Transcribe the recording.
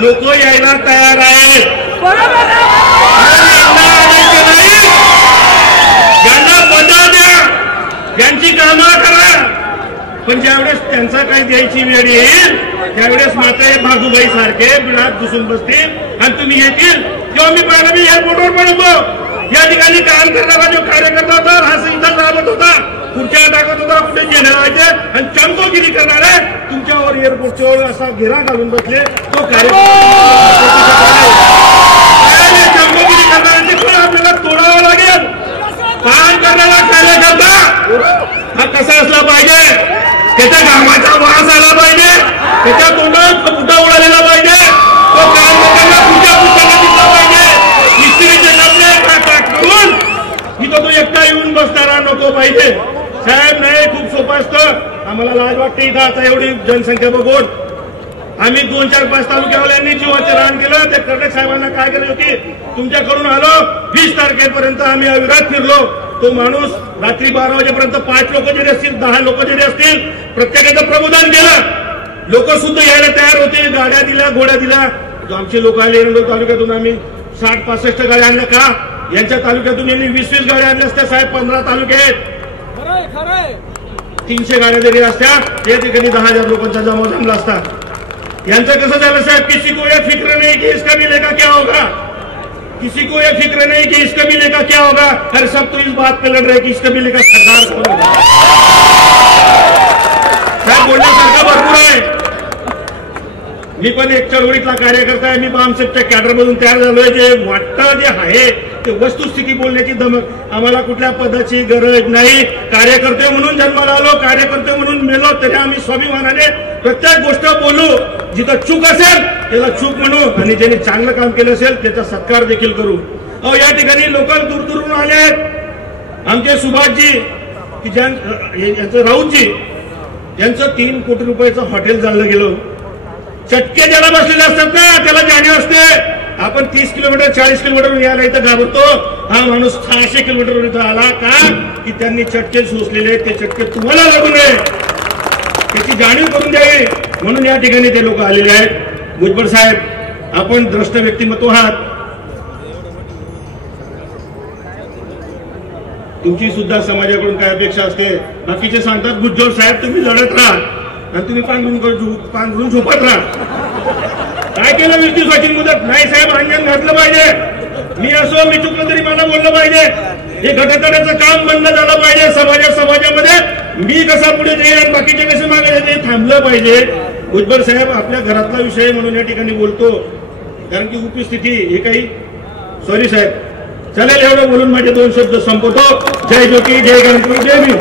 लोक यायला तयार आहेत। ज्यांना बदल द्या, ज्यांची कामं करा, पण ज्यावेळेस त्यांचा काही द्यायची वेळ येईल त्यावेळेस मात्र हे भागूबाई सारखे बिळात घुसून बसतील आणि तुम्ही येतील। जेव्हा मी पाहिलं, मी एअरपोर्टवर पण होतो, या ठिकाणी काम करणारा जो कार्यकर्ता होता हा इथं राबत होता, खुर्च्या टाकत होता, कुठे जेलायचे आणि चमकोगिरी करणारे तुमच्यावर एअरपोर्टवर असा घेरा घालून बसले। तो चमकोगिरी करणाऱ्यांची पण आपल्याला तोडावं लागेल। काम करणारा कार्यकर्ता हा कसा असला पाहिजे, त्याच्या कामाचा वास आला पाहिजे, त्याच्या तोंडात फुटा उडालेला पाहिजे, तो काम लोकांना पुढच्या पुढच्या दिसला पाहिजे। इस्त्रीचे कपडे टाक करून इथं तो एकटा येऊन बसणारा नको पाहिजे। साहेब नाही, खूप सोपं असतं। आम्हाला लाज वाटते इथं आता एवढी जनसंख्या बघून। आम्ही 2, 4, 5 तालुक्यावाल्यांनी जीवाचे रान केलं। ते कर्णक साहेबांना काय केलं होती, तुमच्याकडून आलो 20 तारखेपर्यंत आम्ही अविरत फिरलो। तो माणूस रात्री 12 वाजेपर्यंत 5 लोक जरी असतील, 10 लोक जरी असतील, प्रत्येकाचं प्रबोधन केलं। लोक सुद्धा यायला तयार होते, गाड्या दिल्या, घोड्या दिल्या। आमचे लोक आले एरंडोल तालुक्यातून, आम्ही 60-65 गाड्या आणल्या का, यांच्या तालुक्यातून यांनी 20-20 गाड्या आणल्या असत्या। साहेब 15 तालुके आहेत, 300 गाड्या जरी असत्या त्या ठिकाणी 10,000 लोकांचा जमा जमला असता। यांचं कसं झालं साहेब, किसी को ये फिक्र नहीं कि इसका मिलेगा क्या होगा, किसी को ये फिक्र नहीं कि इसका मिलेगा क्या होगा, हर सब तो इस बात पे लड़ रहे कि इसका मिलेगा सरकार कौन होगा। साहेब बोलण्यासारखं भरपूर आहे। मी पण एक चळवळीतला कार्यकर्ता आहे। मी बामसेपच्या कॅडरमधून तयार झालोय। जे वाटतं जे आहे ते वस्तुस्थिती बोलण्याची धमक, आम्हाला कुठल्या पदाची गरज नाही। कार्यकर्ते म्हणून जन्माला आलो, कार्यकर्ते म्हणून मेलो, तरी आम्ही स्वाभिमानाने प्रत्येक गोष्ट बोलू। जिथं चूक असेल त्याला चूक म्हणू आणि ज्यांनी चांगलं काम केलं असेल त्याचा सत्कार देखील करू। अहो या ठिकाणी लोक दूरदूरून आले। आमचे सुभाषजी की यांचं राऊतजी यांचं 3 कोटी रुपयाचं हॉटेल चाललं गेलं। चटके ज्याला बसलेले असतात ना त्याला जाणीव असते। आपण 30 किलोमीटर 40 किलोमीटर यायला इथं घाबरतो, हा माणूस 600 किलोमीटर इथं आला का की त्यांनी चटके सोसलेले, ते चटके तुम्हाला लागू नये त्याची जाणीव करून द्यावी म्हणून या ठिकाणी ते लोक आलेले आहेत। भुजबळ साहेब, आपण द्रष्ट व्यक्तिमत्व आहात, तुमची सुद्धा समाजाकडून काय अपेक्षा असते। बाकीचे सांगतात भुजबळ साहेब तुम्ही लढत राहा आणि तुम्ही पांघरून झोपत राहा। काय केलं 20 दिवसाची मुदत नाही साहेब, अंजन घातलं पाहिजे। मी असो, मी चुकलं तरी मला बोललं पाहिजे। हे घटतड्याचं काम बंद झालं पाहिजे। समाजामध्ये मी कसा पुढे जाईल, बाकीचे कसे मागे ते थांबलं पाहिजे। भुजबळ साहेब आपल्या घरातला विषय म्हणून या ठिकाणी बोलतो, कारण की उपस्थिती हे काही सॉरी साहेब। चालेल, एवढं बोलून माझे 2 शब्द संपवतो। जय ज्योती, जय गणपती, जय भीम।